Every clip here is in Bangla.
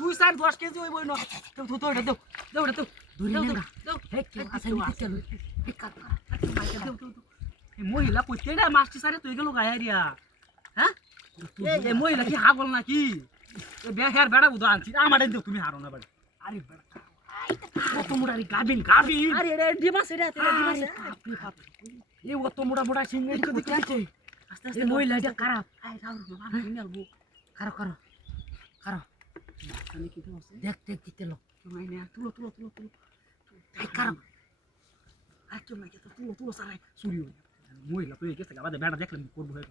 2 4 10 কেজি হইব না তো তো এটা দাও দাও এটা দাও ধরি দাও না দাও হে কি আছে নি চল হে কাট এই মহিলা কইতে না মাস্টার স্যারে তুই গেল গায়ারিয়া হ্যাঁ এই মহিলা কি হাগল নাকি এই বেহার বেড়া বুদা আনছি আমারে দাও তুমি হারো না বাড়ি আরে কত মুড়ারি গাবিন আরে এটা ডিমাস এটা ডিমাস বাপরে বাপ এই কত মুড়া সিংহে দিকে আছে আস্তে আস্তে এই মহিলাটা খারাপ আই রাউর বাবা কিনালবো খারাপ আমি কি তো আছে দেখ দিতে লো তুমি না তুলো এই খারাপ আর তুমি কি তুলো সারাই সুরিও মহিলা তো গেছে গাবাদে বেড়া দেখলে করব হয়ে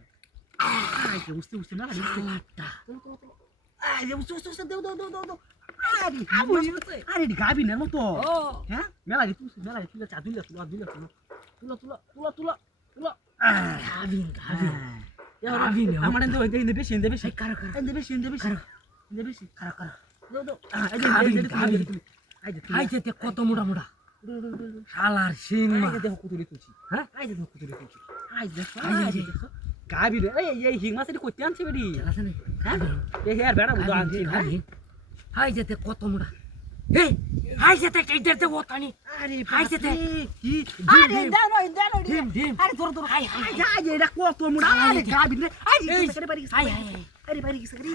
আই কে বুঝতে না আলাটা তুলো আই যে বুঝতে দাও আরে গাবিনের মতো হ্যাঁ মেলা তুই চা দিলে তুলো গাবিন আমার এনে বেশি খারাপ আই যেতে কত মুড়া শালার সিং দেখো কুতুরি তুলছি হ্যাঁ আই দেখো কুতুরি তুলছি আই দেখো গাবিন এই হিং মাছ এটি কইতে আনছে বেডি আছে না হ্যাঁ এই হেয়ার বেড়া বুঝা আনছি হ্যাঁ হাই যেতে কত মুড়া এই হাই যেতে কেইতে ওতানি আরে হাই যেতে কি আরে দাও ডিম আরে ধর হাই এটা কত মুড়া আরে গাবিন রে আই করে পারি হাই আরে পারি কিছু করি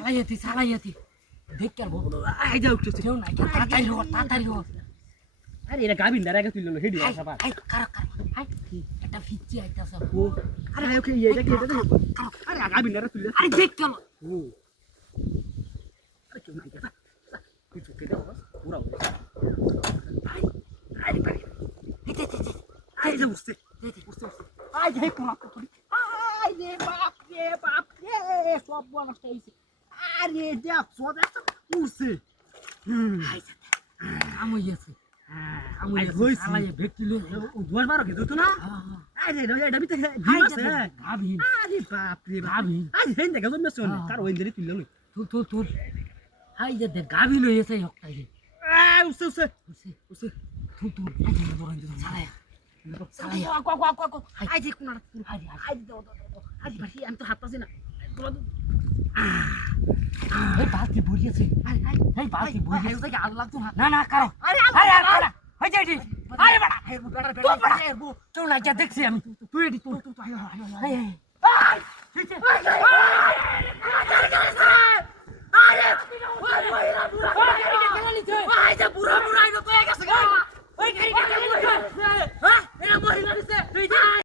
সালাইয়াতি দেখ কেন বলো আই যাও কিছু কেউ নাই তাড়াতাড়ি হো আরে এটা গাবিন দাঁড়া আগে তুললো হেডি সবা হাই কারো হাই একটা ফিচি আইতাছ ও আরে ওকে এটা কি এটা আরে গাবিন দাঁড়া তুললো আরে দেখ কেন ও আরে কেউ নাই এটা কিছু কেটে বাস পুরা আই আরে পারি আই যে বুঝতে আই যে কোন করি আই রে বাপ রে সব বনষ্ট হইছে আরে দেখ সোদা উসে হাই আমই আছে আমি হইছি সালাই ভেটিলো 12 কেজি তো না আরে এটা বিতে দিমাছে গাবিন আরে বাপ রে গাবিন আরে হেন দেখা জন্য শুন কার ওই দিলি তুললো তোর হাই যে গাবিন হইছে হকটাই উসে তোর সালাই আই যে কোন আই দাও আরে ভাই আমি তো হাত পাচ্ছি না এই বালতি ভরিয়েছে এই বালতি ভরিয়েছে ওই আল্লাহ তো না কারো আরে হই যাইটি আরে বেটা তুই না যা দেখছি আমি তুই এডি তুই আরে ঠিক আছে আরে